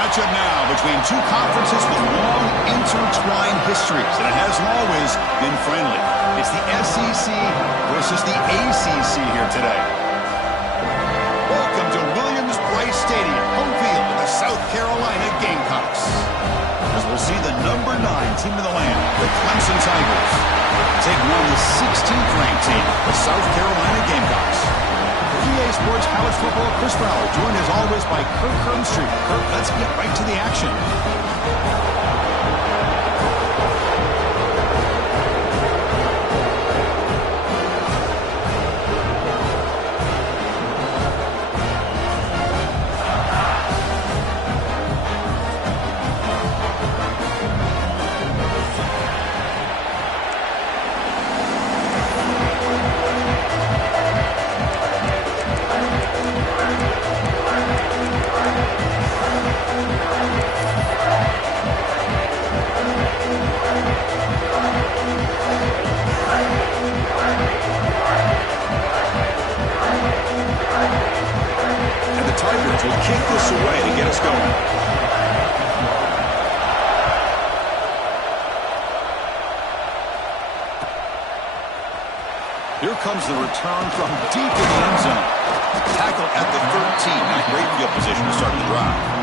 matchup now between two conferences with long intertwined histories, and it hasn't always been friendly. It's the SEC versus the ACC here today. Welcome to Williams-Brice Stadium, home field of the South Carolina Gamecocks. As we'll see the number 9 team in the land, the Clemson Tigers, taking on the 16th ranked team, the South Carolina Gamecocks. EA Sports College Football, Chris Fowler, joined as always by Kirk Herbstreit. Kirk, let's get right to the action. Tigers will kick this away to get us going. Here comes the return from deep in the end zone. Tackle at the 13. Not great field position to start the drive.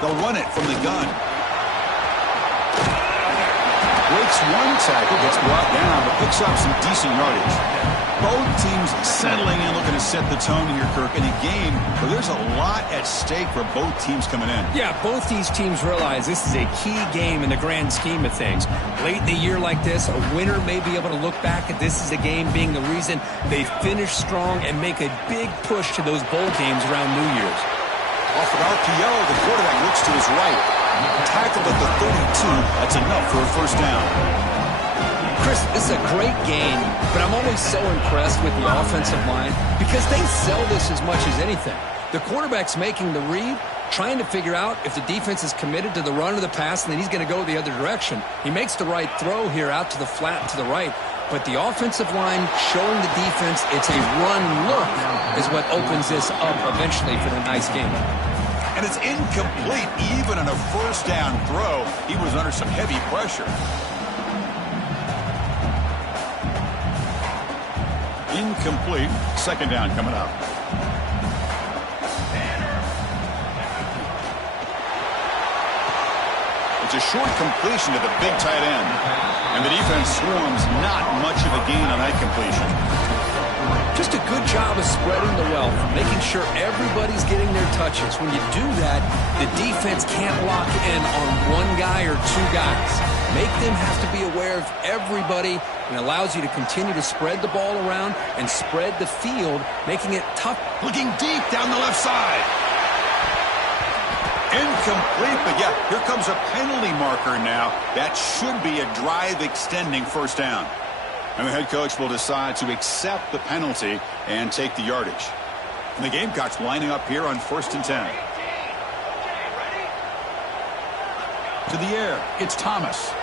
They'll run it from the gun. Breaks one tackle, gets brought down, but picks up some decent yardage. Both teams settling in, looking to set the tone here, Kirk, in a game where there's a lot at stake for both teams coming in. Yeah, both these teams realize this is a key game in the grand scheme of things. Late in the year like this, a winner may be able to look back at this as a game being the reason they finish strong and make a big push to those bowl games around New Year's. Off an RPO, the quarterback looks to his right. Tackled at the 32. That's enough for a first down. Chris, this is a great game, but I'm always so impressed with the offensive line because they sell this as much as anything. The quarterback's making the read, trying to figure out if the defense is committed to the run or the pass, and then he's going to go the other direction. He makes the right throw here out to the flat to the right. But the offensive line showing the defense it's a run look is what opens this up eventually for the nice game. And it's incomplete even on a first down throw. He was under some heavy pressure. Incomplete. Second down coming up. It's a short completion to the big tight end. And the defense swarms, not much of a gain on that completion. Just a good job of spreading the wealth, making sure everybody's getting their touches. When you do that, the defense can't lock in on one guy or two guys. Make them have to be aware of everybody, and allows you to continue to spread the ball around and spread the field, making it tough. Looking deep down the left side. Incomplete, but yeah, here comes a penalty marker now. That should be a drive-extending first down. And the head coach will decide to accept the penalty and take the yardage. And the Gamecocks lining up here on 1st and 10. To the air, it's Thomas.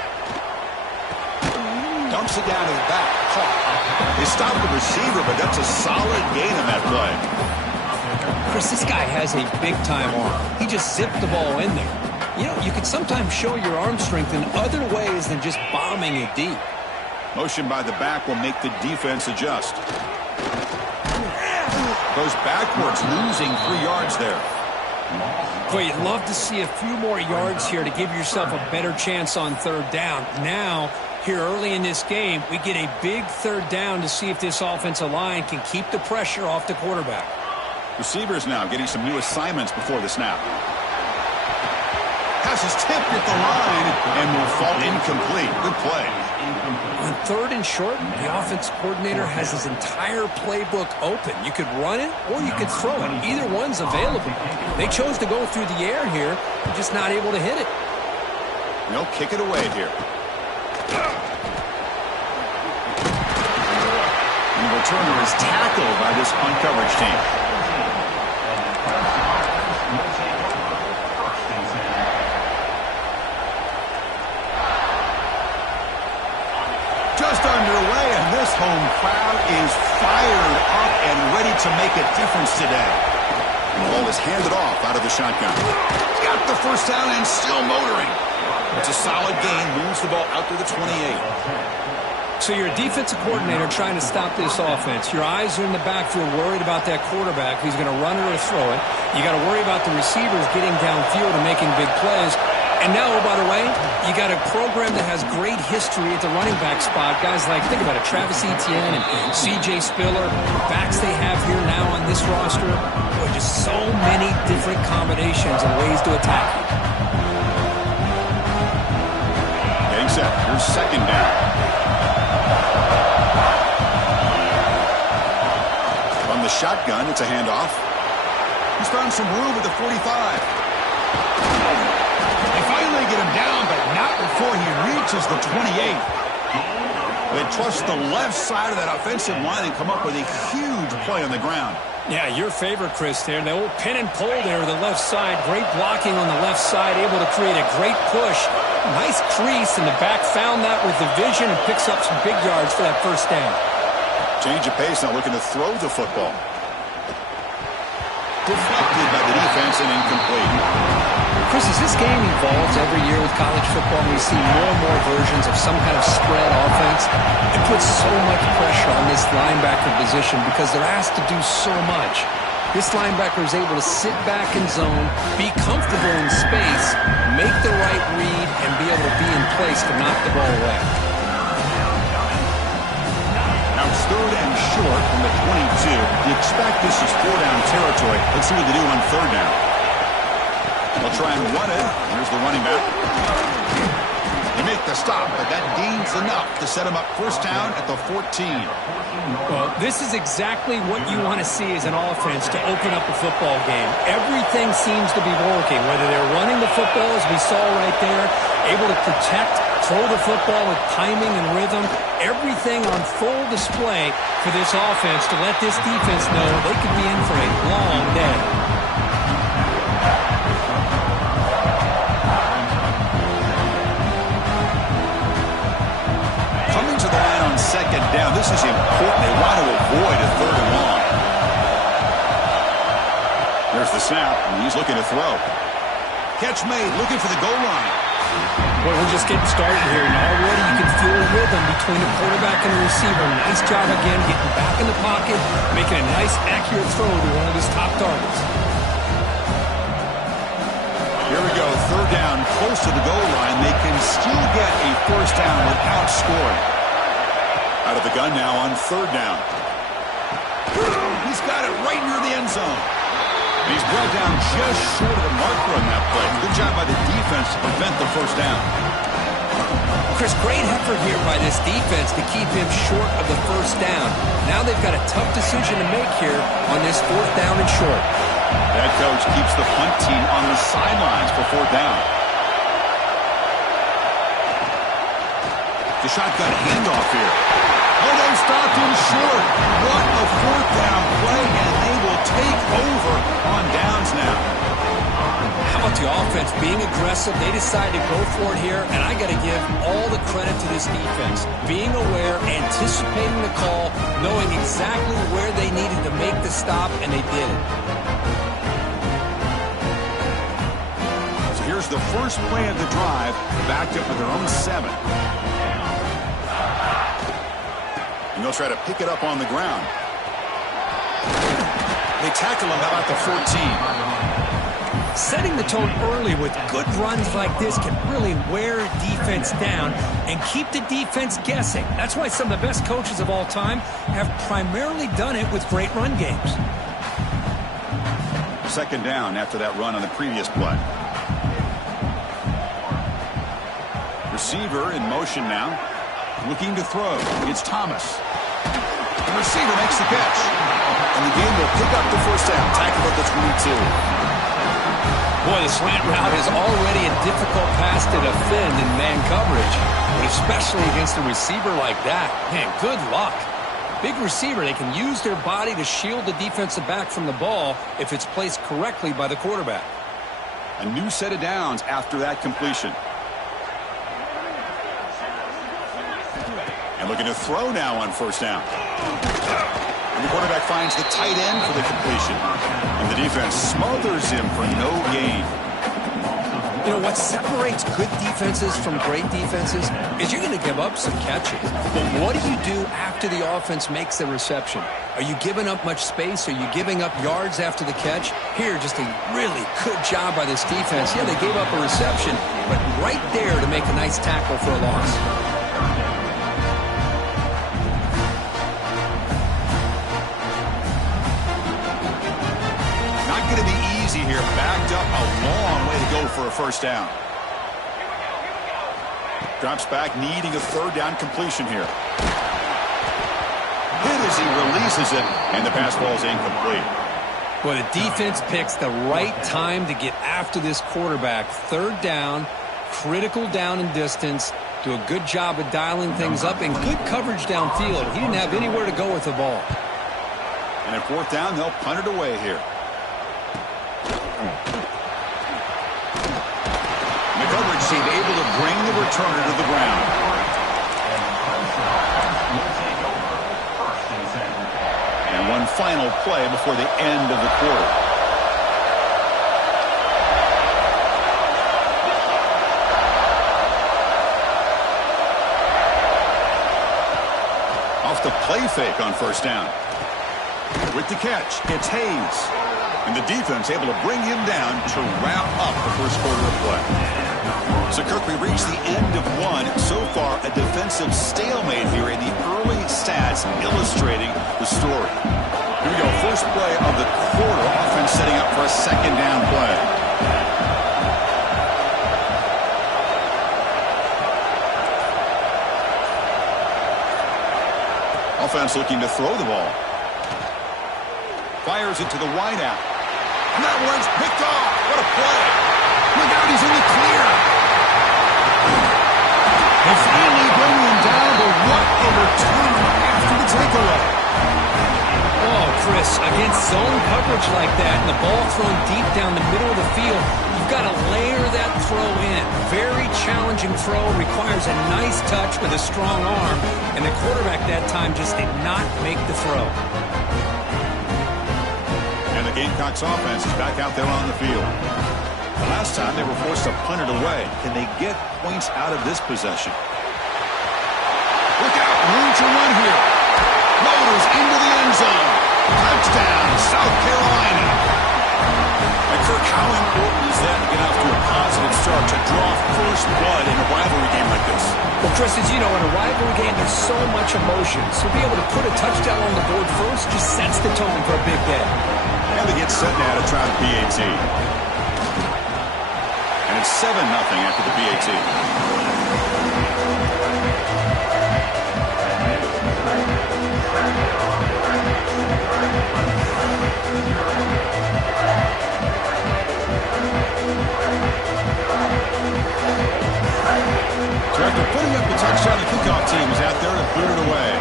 Dumps it down to the back. Caught. They stopped the receiver, but that's a solid gain on that play. Chris, this guy has a big-time arm. He just zipped the ball in there. You know, you can sometimes show your arm strength in other ways than just bombing it deep. Motion by the back will make the defense adjust. Goes backwards, losing 3 yards there. Boy, you'd love to see a few more yards here to give yourself a better chance on 3rd down. Now, here early in this game, we get a big 3rd down to see if this offensive line can keep the pressure off the quarterback. Receivers now getting some new assignments before the snap. Pass is tipped at the line and will fall incomplete. Good play. On 3rd and short, the offense coordinator has his entire playbook open. You could run it or you could throw it. Either one's available. They chose to go through the air here. They're just not able to hit it. They'll kick it away here. returner is tackled by this punt coverage team. Just underway, and this home crowd is fired up and ready to make a difference today. The ball is handed off out of the shotgun. Got the first down and still motoring. It's a solid gain, moves the ball out to the 28. So you're a defensive coordinator trying to stop this offense. Your eyes are in the backfield worried about that quarterback who's going to run it or throw it. You got to worry about the receivers getting downfield and making big plays. And now, oh, by the way, you got a program that has great history at the running back spot. Guys like, think about it, Travis Etienne and C.J. Spiller, backs they have here now on this roster. Boy, just so many different combinations and ways to attack you. Getting set. Here's second down. From the shotgun, it's a handoff. He's found some room at the 45. They finally get him down, but not before he reaches the 28. They trust the left side of that offensive line and come up with a huge play on the ground. Yeah, your favorite, Chris, there. The old pin and pull there to the left side. Great blocking on the left side, able to create a great push. Nice crease, and the back found that with the vision and picks up some big yards for that first down. Change of pace, now looking to throw the football. Deflected by the defense and incomplete. Chris, as this game evolves every year with college football, we see more and more versions of some kind of spread offense. It puts so much pressure on this linebacker position because they're asked to do so much. This linebacker is able to sit back in zone, be comfortable in space, make the right read, and be able to be in place to knock the ball away. Now it's third and short from the 22. You expect this is four-down territory. Let's see what they do on third down. They'll try and run it. Here's the running back. They make the stop, but that gains enough to set him up first down at the 14. Well, this is exactly what you want to see as an offense to open up a football game. Everything seems to be working, whether they're running the football, as we saw right there, able to protect, throw the football with timing and rhythm. Everything on full display for this offense to let this defense know they could be in for a long day. Second down. This is important. They want to avoid a third and long. There's the snap, and he's looking to throw. Catch made, looking for the goal line. Well, we're just getting started here, and already you can feel a rhythm between the quarterback and the receiver. Nice job again, getting back in the pocket, making a nice, accurate throw to one of his top targets. Here we go, third down, close to the goal line. They can still get a first down without scoring. Out of the gun now on third down. He's got it right near the end zone. And he's brought down just short of the marker on that play. Good job by the defense to prevent the first down. Chris, great effort here by this defense to keep him short of the first down. Now they've got a tough decision to make here on this fourth down and short. That coach keeps the punt team on the sidelines for fourth down. The shotgun handoff here. Oh, they stopped him short. What a fourth down play, and they will take over on downs now. How about the offense being aggressive? They decide to go for it here, and I got to give all the credit to this defense. Being aware, anticipating the call, knowing exactly where they needed to make the stop, and they did it. So here's the first play of the drive, backed up with their own 7. And they'll try to pick it up on the ground. They tackle him about the 14. Setting the tone early with good runs like this can really wear defense down and keep the defense guessing. That's why some of the best coaches of all time have primarily done it with great run games. Second down after that run on the previous play. Receiver in motion now. Looking to throw. It's Thomas. The receiver makes the catch. And the game will pick up the first down. Tackled at the 22. Boy, the slant route is already a difficult pass to defend in man coverage. But especially against a receiver like that. Man, good luck. Big receiver, they can use their body to shield the defensive back from the ball if it's placed correctly by the quarterback. A new set of downs after that completion. And looking to throw now on first down. And the quarterback finds the tight end for the completion. And the defense smothers him for no gain. You know, what separates good defenses from great defenses is you're going to give up some catches. But what do you do after the offense makes the reception? Are you giving up much space? Are you giving up yards after the catch? Here, just a really good job by this defense. Yeah, they gave up a reception, but right there to make a nice tackle for a loss. Going to be easy here. Backed up a long way to go for a first down. Drops back, needing a third down completion here. Hit as he releases it, and the pass ball is incomplete. Well, the defense picks the right time to get after this quarterback. Third down, critical down and distance. Do a good job of dialing things up and good coverage downfield. He didn't have anywhere to go with the ball. And at fourth down, they'll punt it away here. The coverage team able to bring the returner to the ground. And one final play before the end of the quarter. Off the play fake on first down. With the catch, it's Hayes. And the defense able to bring him down to wrap up the first quarter of play. So, Kirk, we reached the end of one. So far, a defensive stalemate here in the early stats illustrating the story. Here we go. First play of the quarter. Offense setting up for a second down play. Offense looking to throw the ball. Fires it to the wideout. And that one's picked off. What a play. Look out, he's in the clear. They finally bring him down, but what a return after the takeaway. Oh, Chris, against zone coverage like that and the ball thrown deep down the middle of the field, you've got to layer that throw in. Very challenging throw, requires a nice touch with a strong arm, and the quarterback that time just did not make the throw. And the Gamecocks offense is back out there on the field. The last time they were forced to punt it away. Can they get points out of this possession? Look out, room to run here. Motors into the end zone. Touchdown, South Carolina. And Kirk, how important is that to get off to a positive start to draw first blood in a rivalry game like this? Well, Chris, as you know, in a rivalry game, there's so much emotion. So to be able to put a touchdown on the board first just sets the tone for a big day. And they get set now to try the PAT. And it's 7-0 after the PAT. So after putting up the touchdown, the kickoff team is out there to clear it away.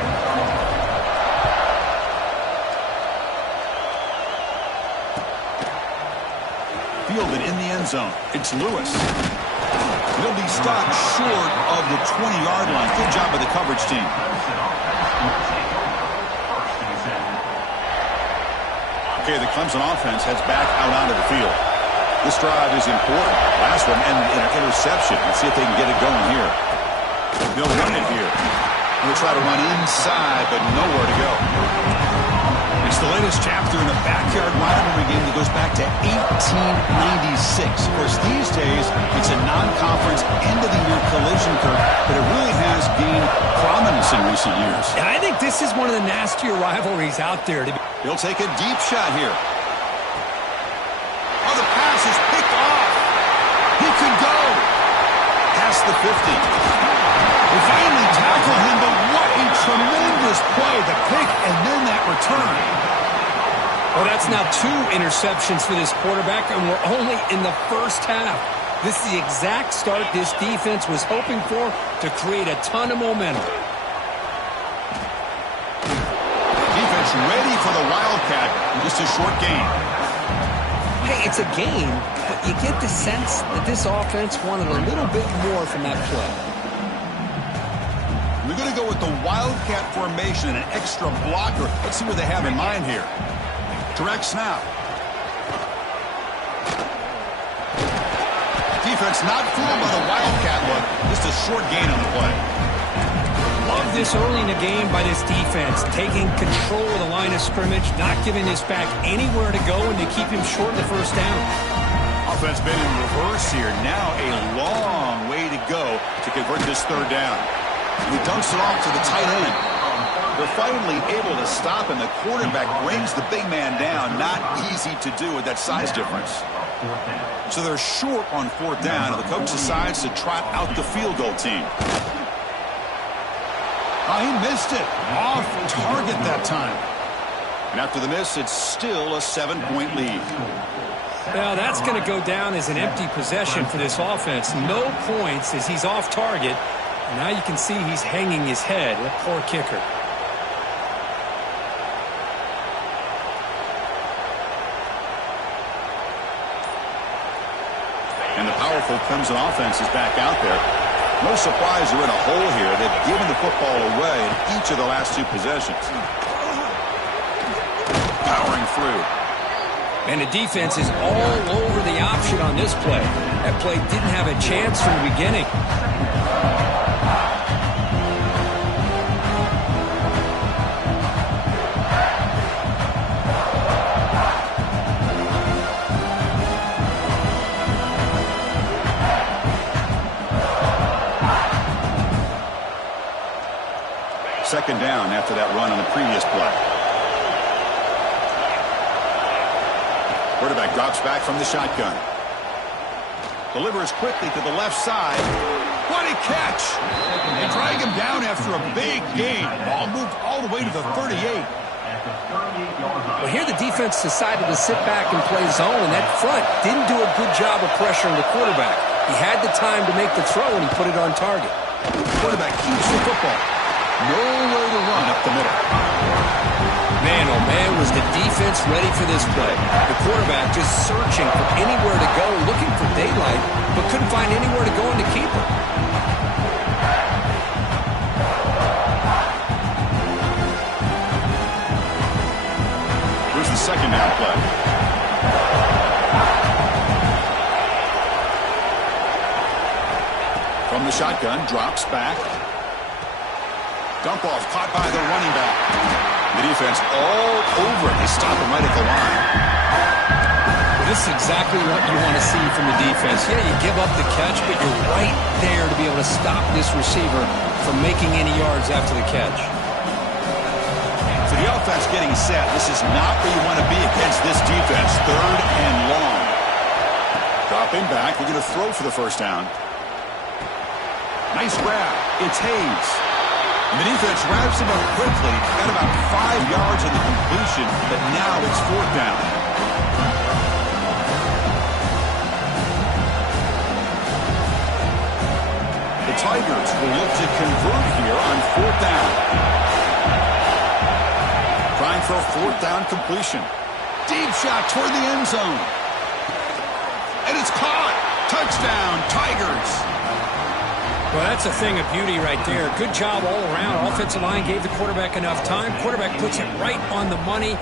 Fielded in the end zone. It's Lewis. He'll be stopped short of the 20-yard line. Good job by the coverage team. Okay, the Clemson offense heads back out onto the field. This drive is important. Last one ended in an interception. Let's see if they can get it going here. They'll run it here. They'll try to run inside, but nowhere to go. It's the latest chapter in a backyard rivalry game that goes back to 1896. Of course, these days, it's a non-conference end-of-the-year collision, Kirk, but it really has gained prominence in recent years. And I think this is one of the nastier rivalries out there. He'll take a deep shot here. Oh, the pass is picked off. He could go past the 50. They finally tackle him, but what a tremendous play. The pick and then that return. Well, that's now 2 interceptions for this quarterback, and we're only in the first half. This is the exact start this defense was hoping for to create a ton of momentum. defense ready for the Wildcat. Just a short gain. Hey, it's a game, but you get the sense that this offense wanted a little bit more from that play. We're going to go with the Wildcat formation and an extra blocker. Let's see what they have in mind here. Direct snap. Defense not fooled by the Wildcat look. Just a short gain on the play. Love this early in the game by this defense, taking control of the line of scrimmage, not giving this back anywhere to go, and they keep him short of the first down. Offense been in reverse here. Now a long way to go to convert this third down. He dunks it off to the tight end. They're finally able to stop, and the quarterback brings the big man down. Not easy to do with that size difference. So they're short on fourth down, and the coach decides to trot out the field goal team. Oh, he missed it. Off target that time. And after the miss, it's still a 7-point lead. Well, that's going to go down as an empty possession for this offense. No points as he's off target. And now you can see he's hanging his head. That poor kicker. And the powerful Clemson offense is back out there. No surprise they're in a hole here. They've given the football away in each of the last two possessions. Powering through. And the defense is all over the option on this play. That play didn't have a chance from the beginning. Second down after that run on the previous play. Quarterback drops back from the shotgun. Delivers quickly to the left side. What a catch! They drag him down after a big gain. Ball moved all the way to the 38. Well, here the defense decided to sit back and play zone, and that front didn't do a good job of pressuring the quarterback. He had the time to make the throw, and he put it on target. Quarterback keeps the football. Nowhere to run up the middle. Man, oh man, was the defense ready for this play. The quarterback just searching for anywhere to go, looking for daylight, but couldn't find anywhere to go in the keeper. Here's the second down play. From the shotgun, drops back. Dump off, caught by the running back. The defense all over it. They stop him right at the line. Well, this is exactly what you want to see from the defense. Yeah, you give up the catch, but you're right there to be able to stop this receiver from making any yards after the catch. So the offense getting set. This is not where you want to be against this defense. Third and long. Dropping back. They're going to throw for the first down. Nice grab. It's Hayes. And the defense wraps him up quickly. Got about 5 yards on the completion, but now it's fourth down. The Tigers will look to convert here on fourth down. Trying for a fourth down completion. Deep shot toward the end zone. And it's caught. Touchdown, Tigers. Well, that's a thing of beauty right there. Good job all around. Offensive line gave the quarterback enough time. Quarterback puts it right on the money.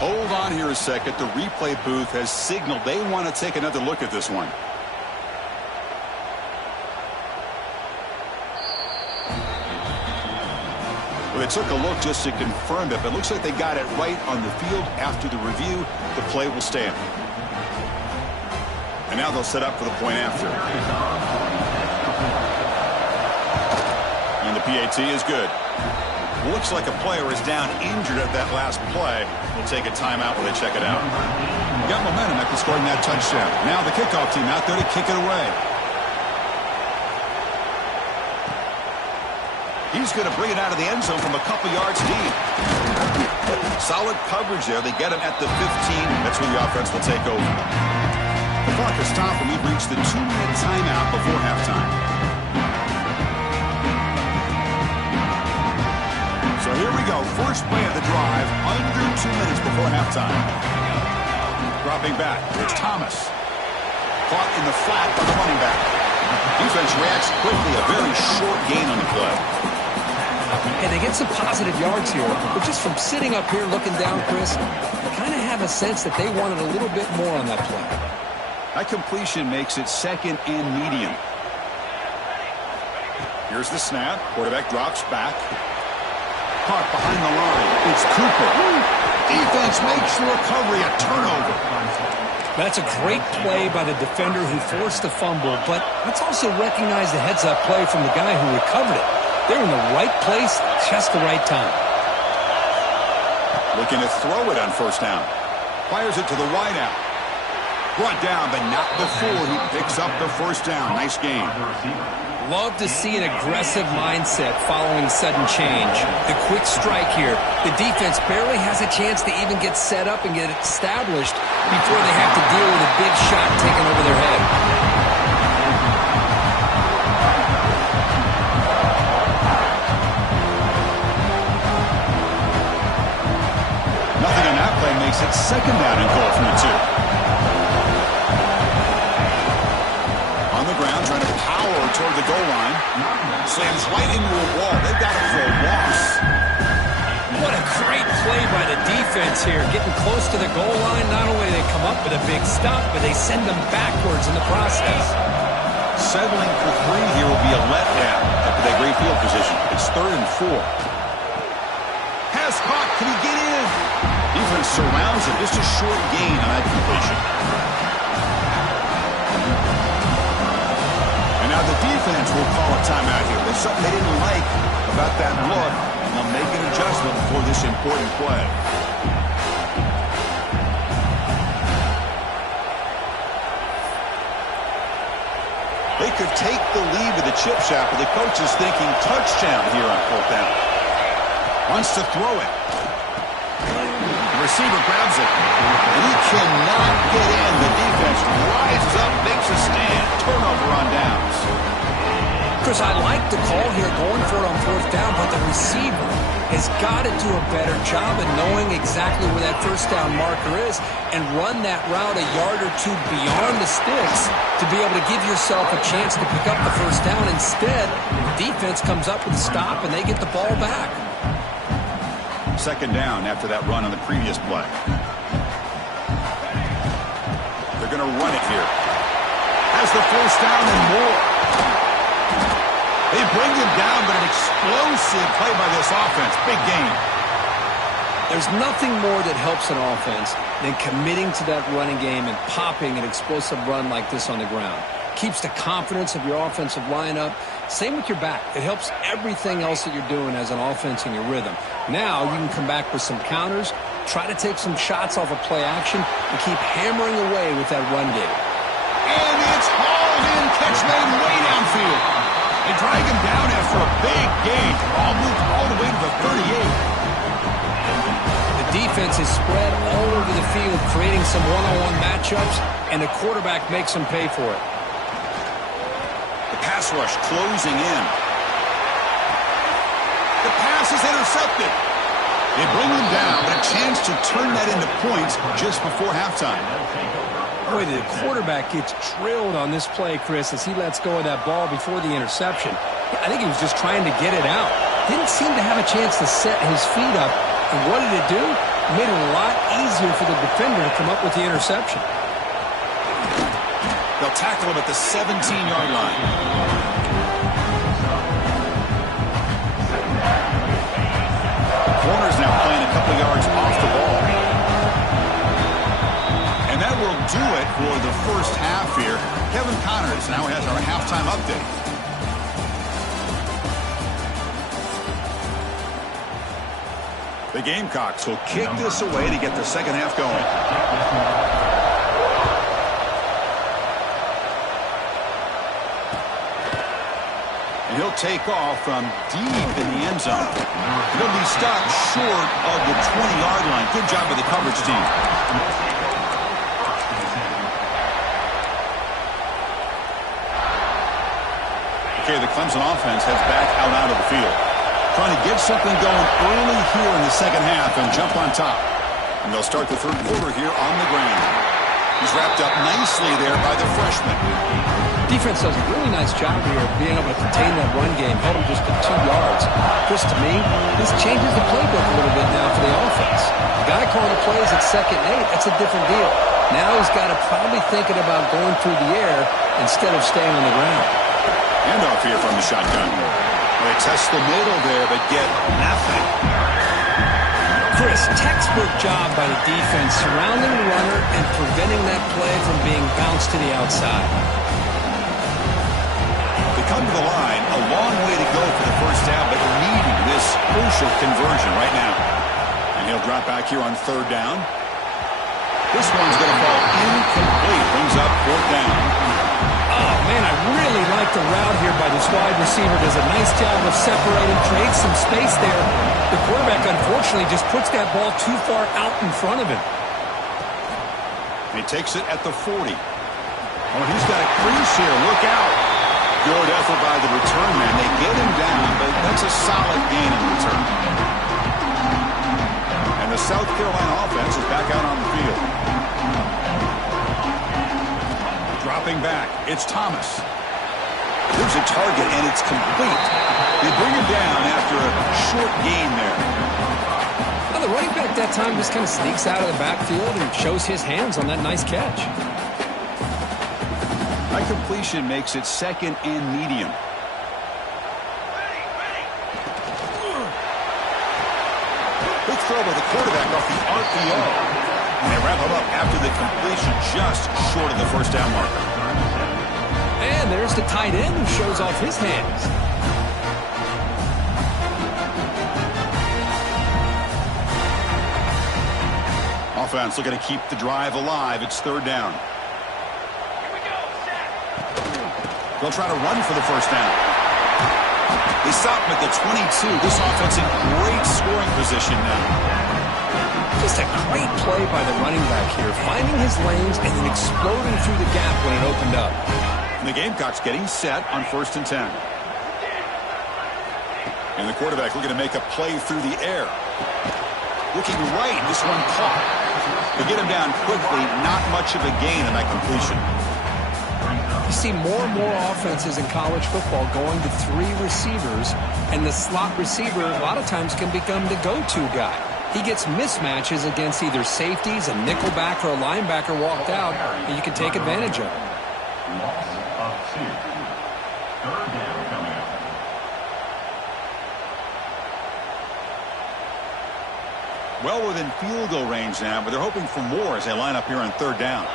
Hold on here a second. The replay booth has signaled they want to take another look at this one. Well, they took a look just to confirm it, but it looks like they got it right on the field. After the review, the play will stand. And now they'll set up for the point after. And the PAT is good. Looks like a player is down injured at that last play. We'll take a timeout while they check it out. Got momentum after scoring that touchdown. Now the kickoff team out there to kick it away. He's going to bring it out of the end zone from a couple yards deep. Solid coverage there. They get him at the 15. That's where the offense will take over. The clock has stopped, and we've reached the 2-minute timeout before halftime. So Here we go. First play of the drive, under 2 minutes before halftime. Dropping back. It's Thomas. Caught in the flat by the running back. Defense reacts quickly. A very short gain on the play. And they get some positive yards here. But just from sitting up here looking down, Chris, I kind of have a sense that they wanted a little bit more on that play. That completion makes it second and medium. Here's the snap. Quarterback drops back. Caught behind the line. It's Cooper. Defense makes the recovery a turnover. That's a great play by the defender who forced the fumble, but let's also recognize the heads-up play from the guy who recovered it. They're in the right place, just the right time. Looking to throw it on first down. Fires it to the wideout. Brought down, but not before he picks up the first down. Nice game. Love to see an aggressive mindset following sudden change. The quick strike here. The defense barely has a chance to even get set up and get established before they have to deal with a big shot taken over their head. Nothing on that play makes it second down and goal from the 2. Trying to power toward the goal line. Slams right into a wall. They've got him for a loss. What a great play by the defense here. Getting close to the goal line, not only do they come up with a big stop, but they send them backwards in the process. Settling for 3 here will be a letdown after that great field position. It's 3rd and 4. Pass caught. Can he get in? Defense surrounds it. Just a short gain on that completion. Now the defense will call a timeout here. There's something they didn't like about that look, and they'll make an adjustment for this important play. They could take the lead with the chip shot, but the coach is thinking touchdown here on 4th down. Wants to throw it. The receiver grabs it. And he cannot get in. The defense rises up, makes a stand. Turnover on downs. Chris, I like the call here going for it on 4th down, but the receiver has got to do a better job of knowing exactly where that first down marker is and run that route a yard or 2 beyond the sticks to be able to give yourself a chance to pick up the first down. Instead, the defense comes up with a stop and they get the ball back. Second down after that run on the previous play. They're going to run it here. Has the first down and more. They bring him down, but an explosive play by this offense. Big game. There's nothing more that helps an offense than committing to that running game and popping an explosive run like this on the ground. Keeps the confidence of your offensive lineup. Same with your back. It helps everything else that you're doing as an offense in your rhythm. Now you can come back with some counters, try to take some shots off of play action, and keep hammering away with that run game. And it's hauled in, catch made way downfield. They drag him down after a big gain. Ball moved all the way to the 38. The defense is spread all over the field, creating some one-on-one matchups, and the quarterback makes them pay for it. The pass rush closing in. The pass is intercepted. They bring him down, but a chance to turn that into points just before halftime. Boy, the quarterback gets drilled on this play, Chris, as he lets go of that ball before the interception. I think he was just trying to get it out. Didn't seem to have a chance to set his feet up. And what did it do? It made it a lot easier for the defender to come up with the interception. They'll tackle him at the 17-yard line. Corner's now playing a couple yards off the ball. And that will do it for the first half here. Kevin Connors now has our halftime update. The Gamecocks will kick this away to get the second half going. And he'll take off from deep in the end zone. He'll be stopped short of the 20-yard line. Good job by the coverage team. Okay, the Clemson offense heads back out onto the field. Trying to get something going early here in the second half and jump on top. And they'll start the third quarter here on the ground. He's wrapped up nicely there by the freshman. Defense does a really nice job here of being able to contain that run game, held him just to 2 yards. Chris, to me, this changes the playbook a little bit now for the offense. The guy calling the plays at 2nd and 8, that's a different deal. Now he's got to probably thinking about going through the air instead of staying on the ground. Handoff here from the shotgun. They test the middle there, but get nothing. Chris, textbook job by the defense surrounding the runner and preventing that play from being bounced to the outside. They come to the line, a long way to go for the first down, but needing this crucial conversion right now. And he'll drop back here on 3rd down. This one's going to fall incomplete. Brings up 4th down. Oh, man, I really like the route here by this wide receiver. Does a nice job of separating, creates some space there. The quarterback, unfortunately, just puts that ball too far out in front of him. He takes it at the 40. Oh, he's got a crease here. Look out. Good effort by the return man. They get him down, but that's a solid gain in return. And the South Carolina offense is back out on the field. Dropping back, it's Thomas. There's a target, and it's complete. They bring him down after a short gain there. Well, the running back that time just kind of sneaks out of the backfield and shows his hands on that nice catch. That completion makes it 2nd and medium. Quick throw by the quarterback off the RPO. And they wrap him up after the completion just short of the first down marker. And there's the tight end who shows off his hands. Offense looking to keep the drive alive. It's 3rd down. They'll try to run for the first down. They stop him at the 22. This offense in great scoring position now. Just a great play by the running back here, finding his lanes and then exploding through the gap when it opened up. And the Gamecocks getting set on 1st and 10. And the quarterback looking to make a play through the air. Looking right, this one caught. They get him down quickly, not much of a gain in that completion. You see more and more offenses in college football going to 3 receivers, and the slot receiver a lot of times can become the go-to guy. He gets mismatches against either safeties, a nickelback, or a linebacker walked out, and you can take advantage of it. Loss of 2. 3rd down coming up. Well within field goal range now, but they're hoping for more as they line up here on 3rd down.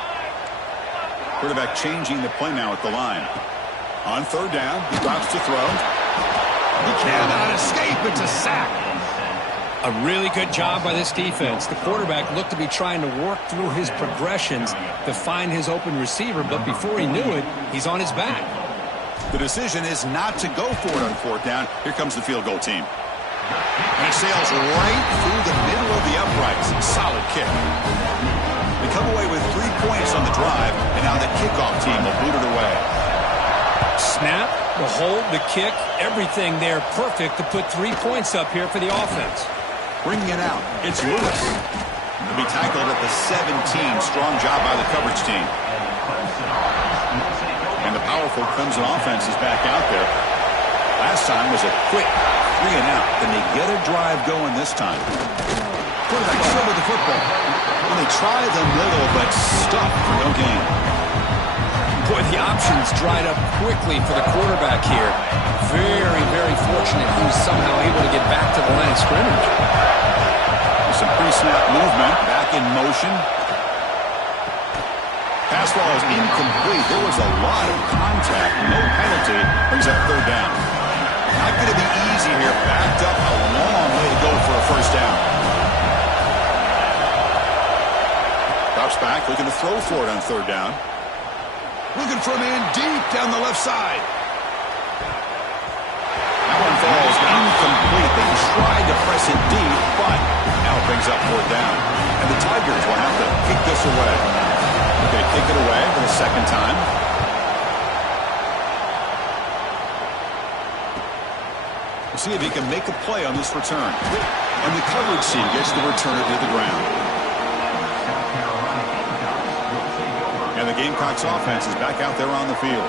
Quarterback changing the play now at the line. On 3rd down, he drops to throw. He cannot escape. It's a sack. A really good job by this defense. The quarterback looked to be trying to work through his progressions to find his open receiver, but before he knew it, he's on his back. The decision is not to go for it on 4th down. Here comes the field goal team. And he sails right through the middle of the uprights. Solid kick. They come away with 3 points on the drive, and now the kickoff team will boot it away. Snap, the hold, the kick, everything there perfect to put 3 points up here for the offense. Bringing it out, it's Lewis. He'll be tackled at the 17. Strong job by the coverage team. And the powerful Clemson offense is back out there. Last time was a quick 3 and out. Can they get a drive going this time? Quarterback still with the football. And they try the middle, but stuck for no gain. Boy, the options dried up quickly for the quarterback here. Very, very fortunate he was somehow able to get back to the line of scrimmage. Some pre-snap movement, back in motion. Pass ball is incomplete. There was a lot of contact, no penalty. Brings up 3rd down. Not going to be easy here. Backed up a long way to go for a first down. Drops back, looking to throw for it on 3rd down. Looking from in deep down the left side. That one falls incomplete. They tried to press it deep, but now it brings up 4th down. And the Tigers will have to kick this away. They're going to kick it away for the 2nd time. see if he can make a play on this return. And the coverage team gets the returner to the ground. And the Gamecocks offense is back out there on the field.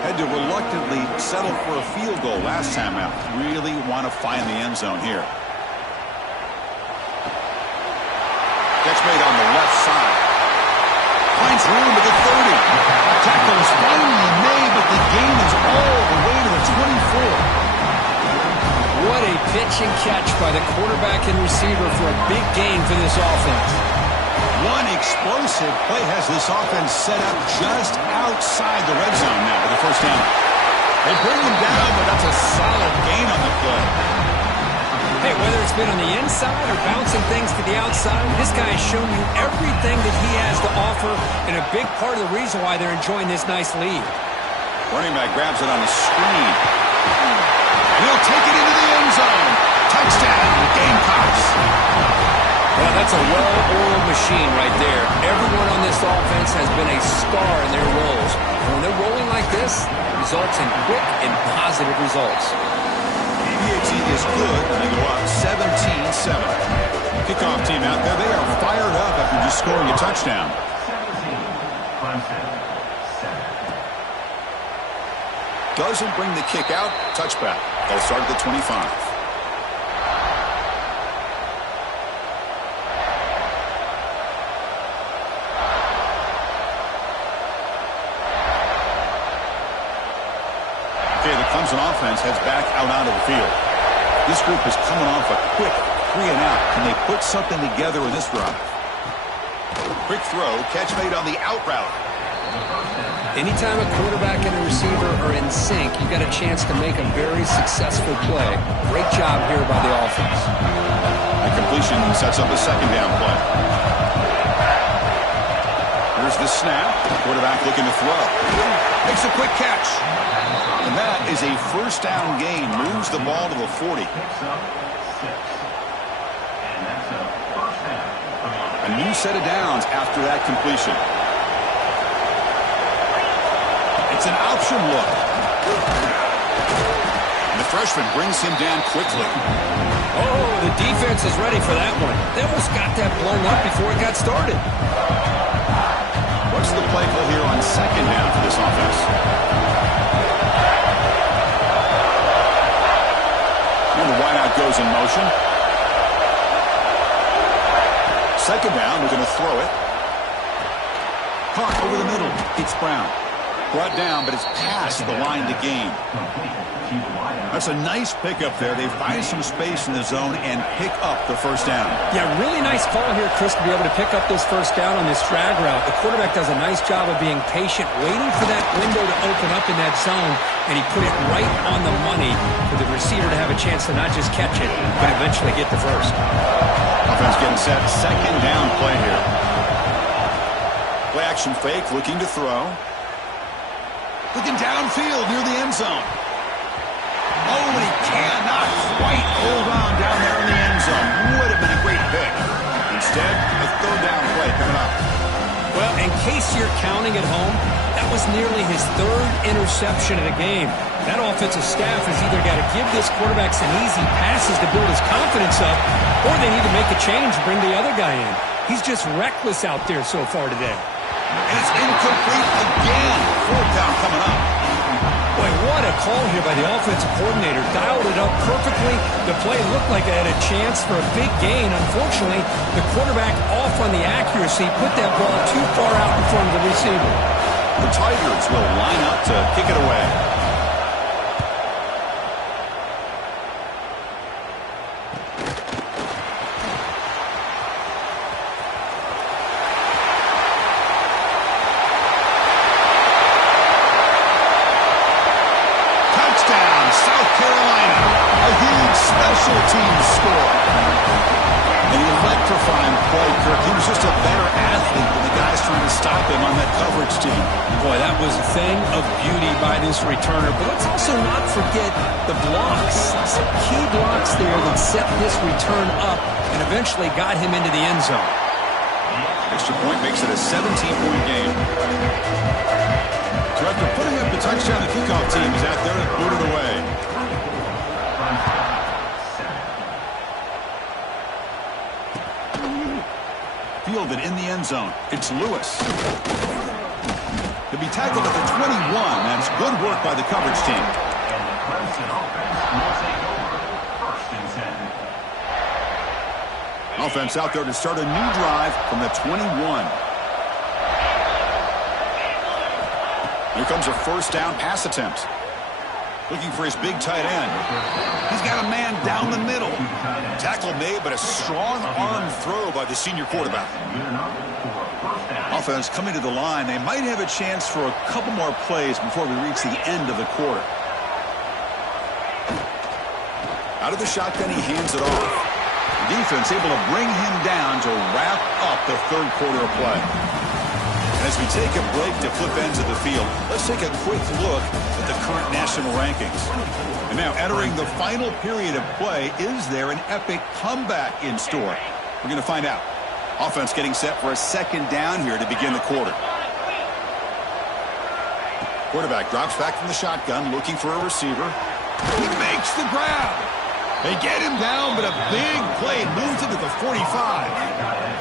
Had to reluctantly settle for a field goal last time out. Really want to find the end zone here. Catch made on the left side. Finds room at the 30. Tackle is finally made, but the gain is all the way to the 24. What a pitch and catch by the quarterback and receiver for a big gain for this offense. One explosive play has this offense set up just outside the red zone now with the first down. They bring him down, but that's a solid gain on the play. Hey, whether it's been on the inside or bouncing things to the outside, this guy has shown you everything that he has to offer, and a big part of the reason why they're enjoying this nice lead. Running back grabs it on the screen. And he'll take it into the end zone. Touchdown, Gamecocks. Well, that's a well-oiled machine right there. Everyone on this offense has been a star in their roles. And when they're rolling like this, it results in quick and positive results. PAT is good, and they go up 17-7. Kickoff team out there, they are fired up after just scoring a touchdown. 17, Doesn't bring the kick out, touchback. They'll start at the 25. Okay, the Clemson offense heads back out onto the field. This group is coming off a quick 3-and-out. Can they put something together in this drive? Quick throw, catch made on the out route. Anytime a quarterback and a receiver are in sync, you've got a chance to make a very successful play. Great job here by the offense. The completion sets up a second down play. Here's the snap. Quarterback looking to throw. Makes a quick catch. And that is a first down gain. Moves the ball to the 40. picks up 6. And that's a first down. A new set of downs after that completion. It's an option look. And the freshman brings him down quickly. Oh, the defense is ready for that one. They almost got that blown up before it got started. What's the play call here on second down for this offense? And the wideout goes in motion. Second down, we're going to throw it. Caught over the middle. It's Brown. Brought down, but it's past the line to gain. That's a nice pickup there. They find some space in the zone and pick up the first down. Yeah, really nice call here, Chris, to be able to pick up this first down on this drag route. The quarterback does a nice job of being patient, waiting for that window to open up in that zone, and he put it right on the money for the receiver to have a chance to not just catch it, but eventually get the first. Offense getting set. Second down play here. Play action fake, looking to throw. Looking downfield near the end zone. Oh, and he cannot quite hold on down there in the end zone. Would have been a great pick. Instead, a third down play coming up. Well, in case you're counting at home, that was nearly his third interception of the game. That offensive staff has either got to give this quarterback some easy passes to build his confidence up, or they need to make a change and bring the other guy in. He's just reckless out there so far today. And it's incomplete again. Fourth down coming up. Boy, what a call here by the offensive coordinator. Dialed it up perfectly. The play looked like it had a chance for a big gain. Unfortunately, the quarterback off on the accuracy, put that ball too far out in front of the receiver. The Tigers will line up to kick it away. Special teams score. An electrifying play, Kirk. He was just a better athlete than the guys trying to stop him on that coverage team. Boy, that was a thing of beauty by this returner. But let's also not forget the blocks. Some key blocks there that set this return up and eventually got him into the end zone. Extra point makes it a 17-point game. So after putting up the touchdown, the kickoff team is out there and put it away. fielded in the end zone. It's Lewis. To be tackled at the 21. That's good work by the coverage team. And the Clemson offense will take over 1st and 10. Offense out there to start a new drive from the 21. Here comes a first down pass attempt. Looking for his big tight end. He's got a man down the middle. Tackle made, but a strong arm throw by the senior quarterback. Offense coming to the line. They might have a chance for a couple more plays before we reach the end of the quarter. Out of the shotgun, he hands it off. The defense able to bring him down to wrap up the third quarter of play. As we take a break to flip ends of the field, let's take a quick look at the current national rankings. And now entering the final period of play, is there an epic comeback in store? We're going to find out. Offense getting set for a second down here to begin the quarter. Quarterback drops back from the shotgun, looking for a receiver. He makes the grab. They get him down, but a big play moves him to the 45.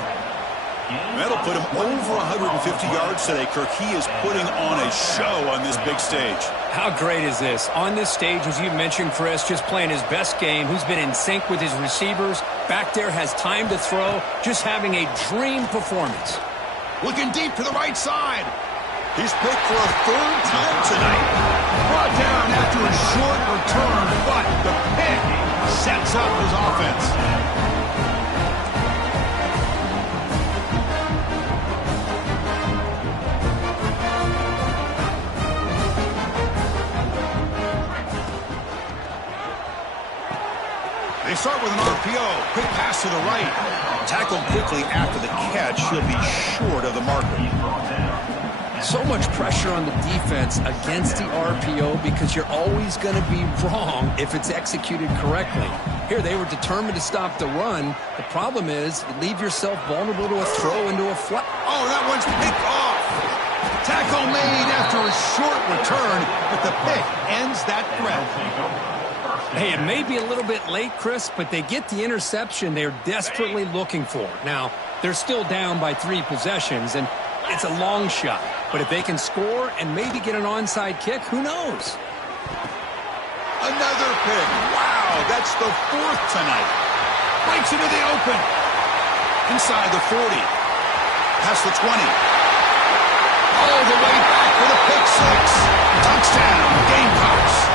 That'll put him over 150 yards today, Kirk. He is putting on a show on this big stage. How great is this? On this stage, as you mentioned, Chris, just playing his best game. He's been in sync with his receivers. Back there, has time to throw. Just having a dream performance. Looking deep to the right side. He's picked for a third time tonight. Brought down after a short return, but the pick sets up his offense. They start with an RPO. Quick pass to the right. Tackled quickly after the catch. He'll be short of the marker. So much pressure on the defense against the RPO because you're always going to be wrong if it's executed correctly. Here, they were determined to stop the run. The problem is you leave yourself vulnerable to a throw into a flat. Oh, that one's picked off. Tackle made after a short return, but the pick ends that threat. Hey, it may be a little bit late, Chris, but they get the interception they're desperately looking for. Now, they're still down by 3 possessions, and it's a long shot. But if they can score and maybe get an onside kick, who knows? Another pick. Wow, that's the 4th tonight. Breaks into the open. Inside the 40. Past the 20. All the way back for the pick 6. Touchdown, Gamecocks.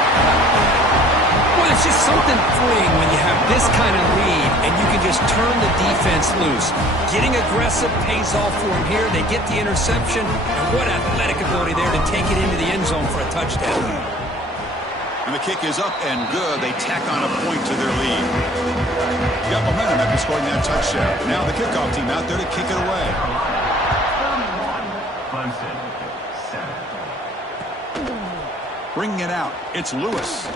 Well, it's just something freeing when you have this kind of lead and you can just turn the defense loose. Getting aggressive pays off for them here. They get the interception, and what athletic ability there to take it into the end zone for a touchdown. And the kick is up and good. They tack on a point to their lead. Got momentum after scoring that touchdown. Now the kickoff team out there to kick it away. Clemson, 7. Bringing it out, it's Lewis.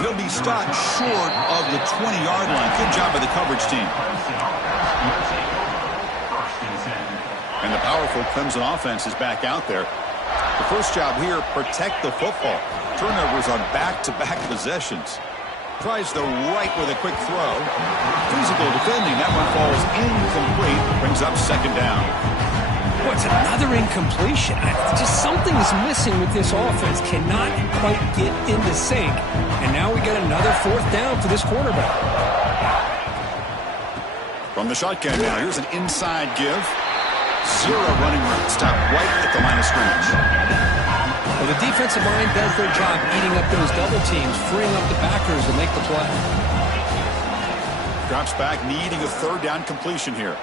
He'll be stopped short of the 20-yard line. Good job by the coverage team. And the powerful Clemson offense is back out there. The first job here, protect the football. Turnovers on back-to-back possessions. Tries the right with a quick throw. Physical defending. That one falls incomplete. Brings up second down. What's another incompletion? Just something's missing with this offense. Cannot quite get into sync. And now we get another 4th down for this quarterback. From the shotgun now, here's an inside give. 0 running room. Stop right at the line of scrimmage. Well, the defensive line does their job eating up those double teams, freeing up the backers to make the play. Drops back, needing a 3rd down completion here.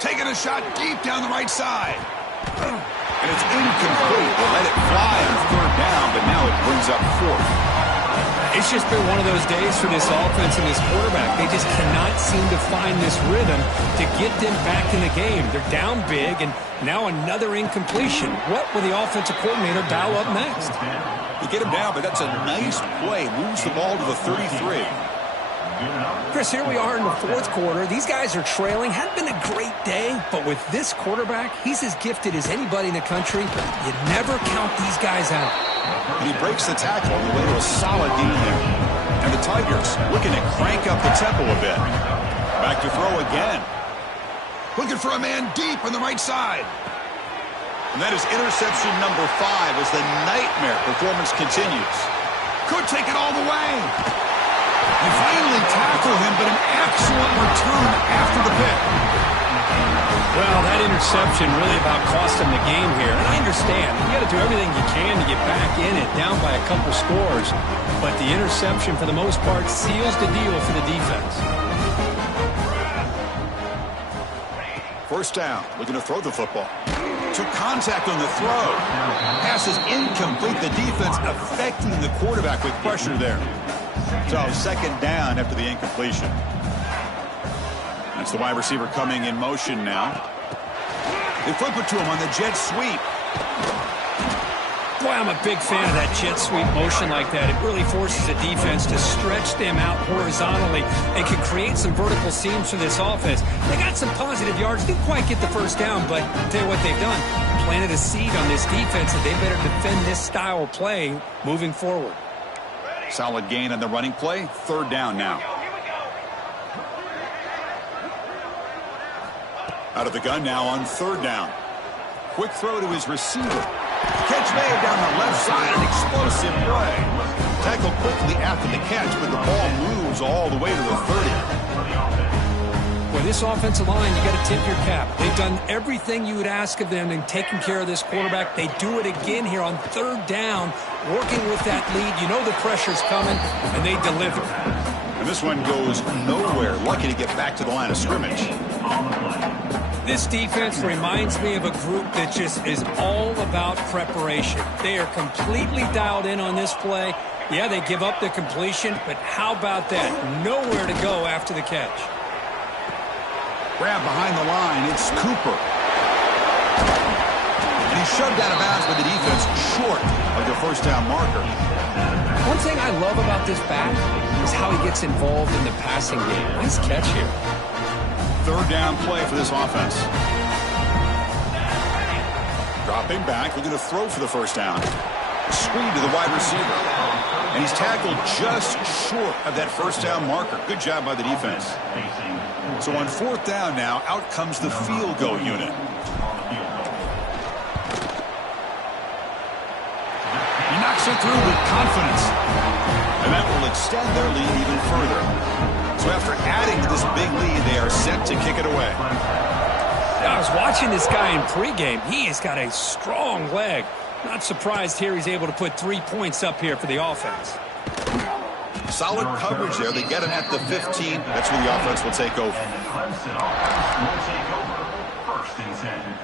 Taking a shot deep down the right side. And it's incomplete. They let it fly on 3rd down, but now it brings up 4th. It's just been one of those days for this offense and this quarterback. They just cannot seem to find this rhythm to get them back in the game. They're down big, and now another incompletion. What will the offensive coordinator dial up next? You get him down, but that's a nice play. Moves the ball to the 33. Chris, here we are in the 4th quarter. These guys are trailing. Hadn't been a great day, but with this quarterback, he's as gifted as anybody in the country. You never count these guys out. And he breaks the tackle on the way to a solid game there. And the Tigers looking to crank up the tempo a bit. Back to throw again. Looking for a man deep on the right side. And that is interception number 5 as the nightmare performance continues. Could take it all the way. They finally tackle him, but an excellent return after the pick. Well, that interception really about cost him the game here. And I understand. You got to do everything you can to get back in it, down by a couple scores. But the interception, for the most part, seals the deal for the defense. First down, looking to throw the football. Took contact on the throw. Pass is incomplete. The defense affecting the quarterback with pressure there. So second down after the incompletion. That's the wide receiver coming in motion now. They flip it to him on the jet sweep. Boy, I'm a big fan of that jet sweep motion like that. It really forces the defense to stretch them out horizontally and can create some vertical seams for this offense. They got some positive yards. Didn't quite get the first down, but I'll tell you what they've done. Planted a seed on this defense that they better defend this style of play moving forward. Solid gain on the running play. Third down now. Out of the gun now on third down. Quick throw to his receiver. Catch made down the left side, an explosive play. Tackle quickly after the catch, but the ball moves all the way to the 30. Well, this offensive line, you got to tip your cap. They've done everything you would ask of them in taking care of this quarterback. They do it again here on third down, working with that lead. You know the pressure's coming, and they deliver. And this one goes nowhere. Lucky to get back to the line of scrimmage. This defense reminds me of a group that just is all about preparation. They are completely dialed in on this play. Yeah, they give up the completion, but how about that? Nowhere to go after the catch. Grab behind the line. It's Cooper. And he's shoved out of bounds by the defense short of the first down marker. One thing I love about this back is how he gets involved in the passing game. Nice catch here. Third down play for this offense. Dropping back, looking to throw for the first down. Screen to the wide receiver. And he's tackled just short of that first down marker. Good job by the defense. So on fourth down now, out comes the field goal unit. He knocks it through with confidence. And that will extend their lead even further. So after adding to this big lead, they are set to kick it away. I was watching this guy in pregame. He has got a strong leg. Not surprised here he's able to put 3 points up here for the offense. Solid coverage there. They get him at the 15. That's where the offense will take over. First and 10.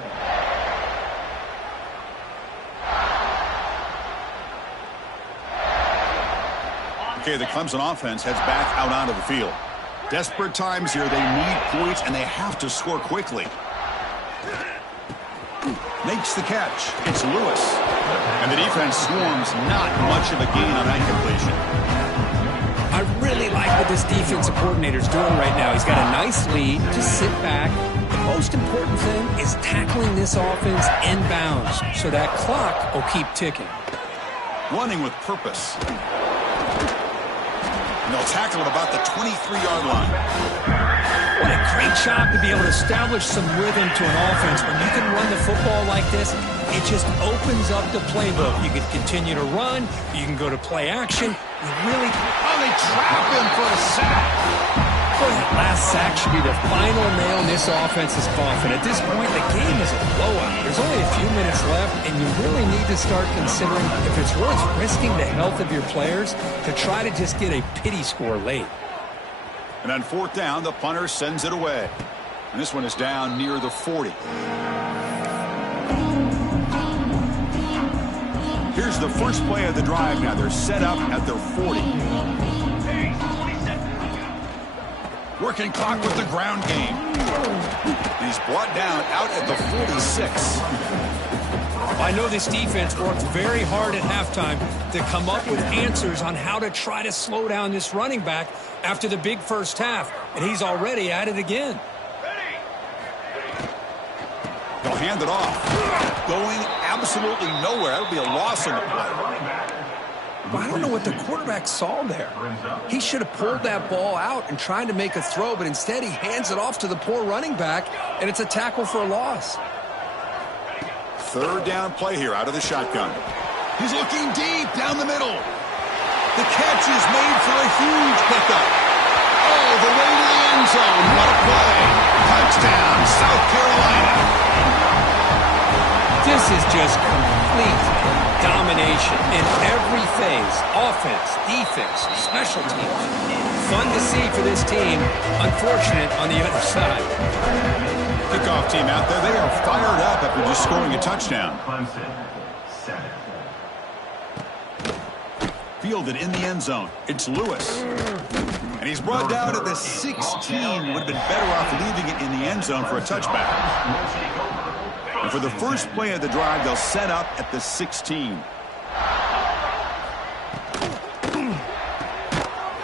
Okay, the Clemson offense heads back out onto the field. Desperate times here. They need points, and they have to score quickly. Makes the catch. It's Lewis. And the defense swarms. Not much of a gain on that completion. I really like what this defensive coordinator is doing right now. He's got a nice lead. Just sit back. The most important thing is tackling this offense inbounds so that clock will keep ticking. Running with purpose. And they'll tackle at about the 23-yard line. What a great job to be able to establish some rhythm to an offense. When you can run the football like this, it just opens up the playbook. You can continue to run. You can go to play action. You really... Oh, they trap him for a sack. Boy, that last sack should be the final nail in this offense's coffin. At this point, the game is a blowout. There's only a few minutes left, and you really need to start considering if it's worth risking the health of your players to try to just get a pity score late. And on fourth down, the punter sends it away. And this one is down near the 40. Here's the first play of the drive now. They're set up at their 40. Working clock with the ground game. And he's brought down out at the 46. I know this defense worked very hard at halftime to come up with answers on how to try to slow down this running back after the big first half, and he's already at it again. They'll hand it off. Going absolutely nowhere. That'll be a loss on the play. Well, I don't know what the quarterback saw there. He should have pulled that ball out and tried to make a throw, but instead he hands it off to the poor running back, and it's a tackle for a loss. Third down play here out of the shotgun. He's looking deep down the middle. The catch is made for a huge pickup. Oh, the way to the end zone. What a play. Touchdown, South Carolina. This is just complete domination in every phase. Offense, defense, special teams. Fun to see for this team. Unfortunate on the other side. Kickoff team out there. They are fired up after just scoring a touchdown. Clemson, 7. Fielded in the end zone. It's Lewis. And he's brought down at the 16. Would have been better off leaving it in the end zone for a touchback. And for the first play of the drive, they'll set up at the 16.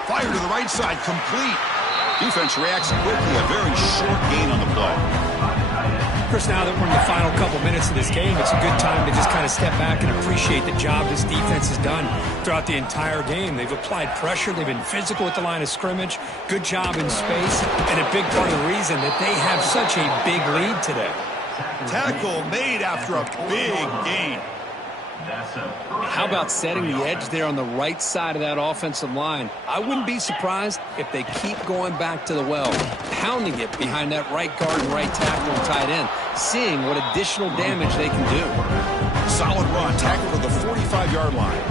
Fire to the right side, complete. Defense reacts quickly, a very short gain on the play. Chris, now that we're in the final couple minutes of this game, it's a good time to just kind of step back and appreciate the job this defense has done throughout the entire game. They've applied pressure. They've been physical at the line of scrimmage. Good job in space. And a big part of the reason that they have such a big lead today. Tackle made after a big gain. How about setting the edge there on the right side of that offensive line? I wouldn't be surprised if they keep going back to the well, pounding it behind that right guard and right tackle and tight end, seeing what additional damage they can do. Solid run, tackle to the 45-yard line.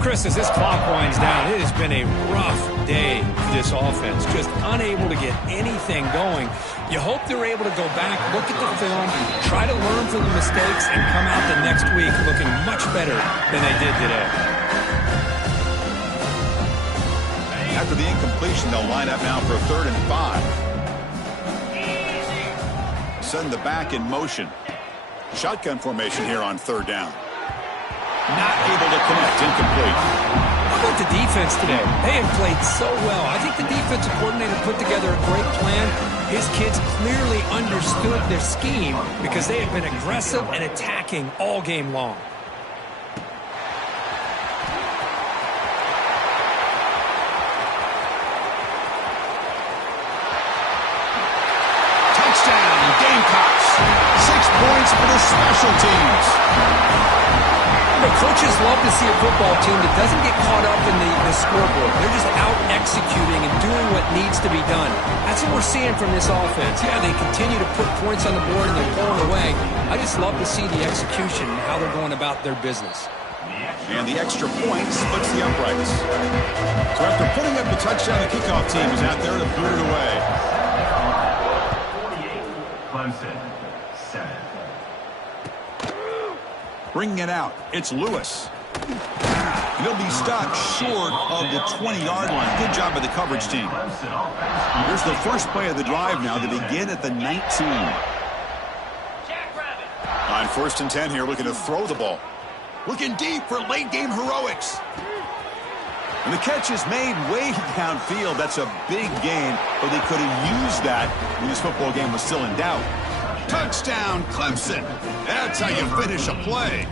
Chris, as this clock winds down, it has been a rough day for this offense, just unable to get anything going. You hope they're able to go back, look at the film, try to learn from the mistakes, and come out the next week looking much better than they did today. After the incompletion, they'll line up now for a 3rd and 5. Send the back in motion. Shotgun formation here on 3rd down. Not able to connect, incomplete. How about the defense today? They have played so well. I think the defensive coordinator put together a great plan. His kids clearly understood their scheme because they have been aggressive and attacking all game long. Touchdown, Gamecocks. 6 points for the special teams. But coaches love to see a football team that doesn't get caught up in the scoreboard. They're just out executing and doing what needs to be done. That's what we're seeing from this offense. Yeah, they continue to put points on the board and they're pulling away. I just love to see the execution and how they're going about their business. And the extra point splits the uprights. So after putting up the touchdown, the kickoff team is out there to boot it away. 48, Clemson, 7. Bringing it out, it's Lewis. He'll be stopped short of the 20-yard line. Good job by the coverage team. Here's the first play of the drive now. They begin at the 19. On 1st and 10 here, looking to throw the ball. Looking deep for late-game heroics. And the catch is made way downfield. That's a big gain, but they could have used that when this football game was still in doubt. Touchdown, Clemson. That's how you finish a play.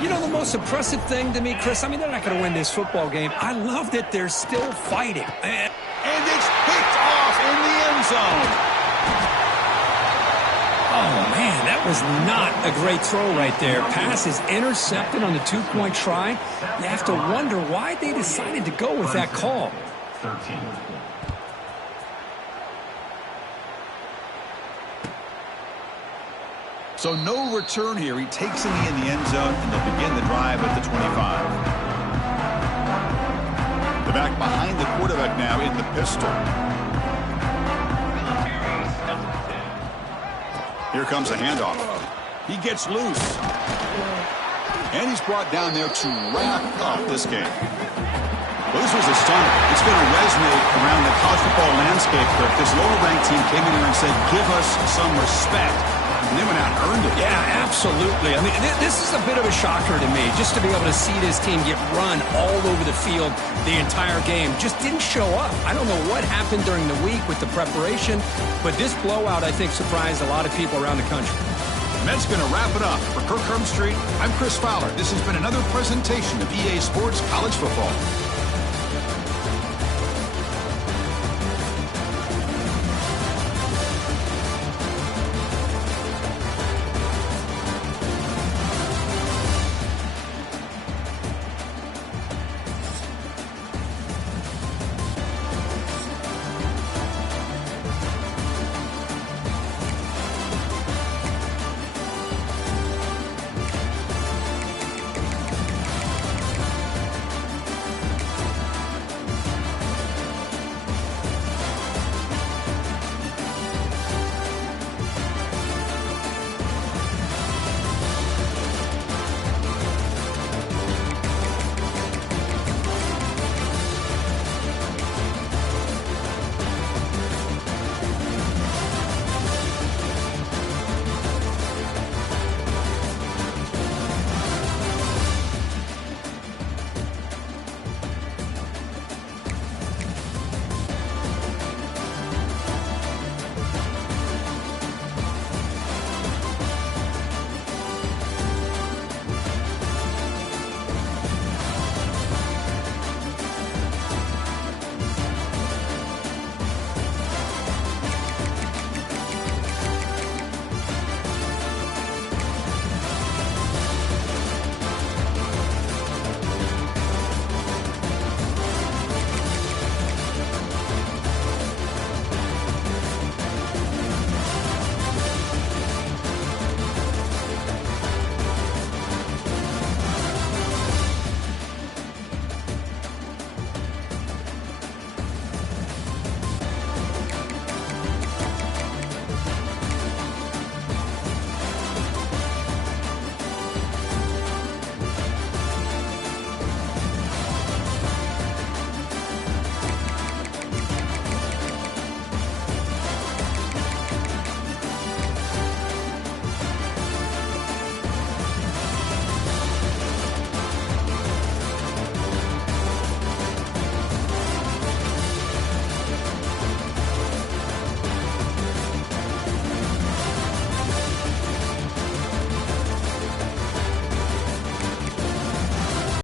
You know, the most impressive thing to me, Chris, I mean, they're not going to win this football game. I love that they're still fighting. And it's picked off in the end zone. Oh, man, that was not a great throw right there. Pass is intercepted on the 2-point try. You have to wonder why they decided to go with that call. 13. So no return here. He takes it in the end zone, and they'll begin the drive at the 25. The back behind the quarterback now in the pistol. Here comes a handoff. He gets loose. And he's brought down there to wrap up this game. Well, this was a stunner. It's going to resonate around the college football landscape if this lower-ranked team came in here and said, give us some respect. And they went out and earned it. Yeah, absolutely. I mean, this is a bit of a shocker to me, just to be able to see this team get run all over the field the entire game. Just didn't show up. I don't know what happened during the week with the preparation, but this blowout, I think, surprised a lot of people around the country. And that's going to wrap it up. For Kirk Herbstreit, I'm Chris Fowler. This has been another presentation of EA Sports College Football.